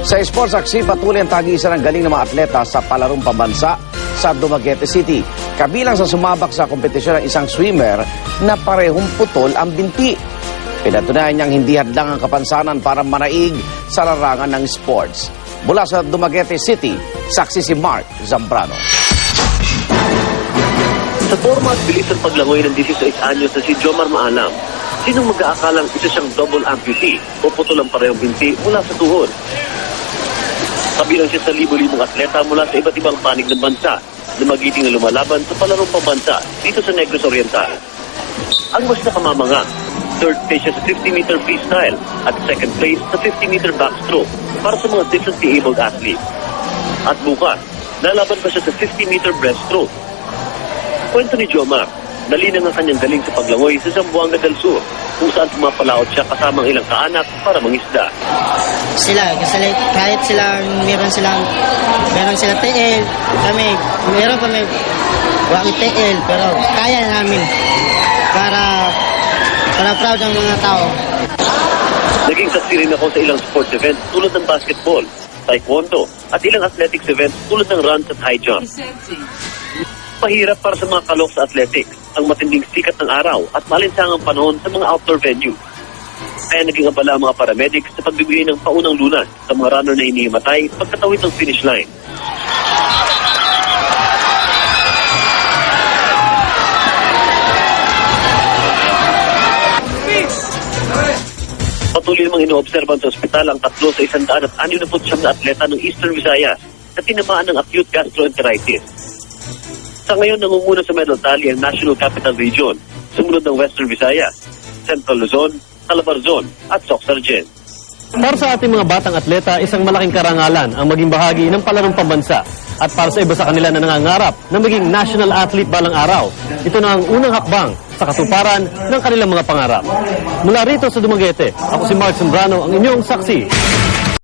Sa sports aksi, patuloy ang tag-iisa ng galing ng mga atleta sa palarong pambansa sa Dumaguete City. Kabilang sa sumabak sa kompetisyon ng isang swimmer na parehong putol ang binti. Pinatunayan niyang hindi hadlang ang kapansanan para manaig sa larangan ng sports. Mula sa Dumaguete City, saksi si Mark Zambrano. Sa forma at bilis ng paglangoy ng 16 anyos na si Jomar Maalam, sinong mag-aakalang isa siyang double amputee o putol ang parehong binti mula sa tuhod? Kabilang siya sa libo-libong atleta mula sa iba't ibang panig ng bansa na magiting na lumalaban sa palarong pambansa dito sa Negros Oriental. Ang mas nakamamanga, third place siya sa 50-meter freestyle at second place sa 50-meter backstroke para sa mga differently abled athletes. At bukas, lalaban pa siya sa 50-meter breaststroke. Kwento ni Jomar, nalinang ang kanyang galing sa paglangoy sa Zamboanga del Sur kung saan pumapalaot siya kasamang ilang kaanak para mangisda. Sila, kasi kahit sila, meron silang TL, meron kami wang TL, pero kaya namin para proud ang mga tao. Naging saksi rin ako sa ilang sports events tulad ng basketball, taekwondo, at ilang athletics events tulad ng runs at high jump. Pahirap para sa mga kalok sa athletics ang matinding sikat ng araw at malinsangang panahon sa mga outdoor venue. Kaya naging abala ang mga paramedics sa pagbibigay ng paunang lunas sa mga runner na hinihimatay pagkatawid ng finish line. Patuloy namang inoobserban sa ospital ang 3 sa 169 na atleta ng Eastern Visayas na tinamaan ng acute gastroenteritis. Sa ngayon, nangunguna sa medal tally ang National Capital Region, sumunod ng Western Visayas, Central Luzon, Calabarzon at Soc-Sargent. Para sa ating mga batang atleta, isang malaking karangalan ang maging bahagi ng palarong pambansa. At para sa iba sa kanila na nangangarap na maging national athlete balang araw, ito na ang unang hakbang sa katuparan ng kanilang mga pangarap. Mula rito sa Dumaguete, ako si Mark Zambrano, ang inyong saksi.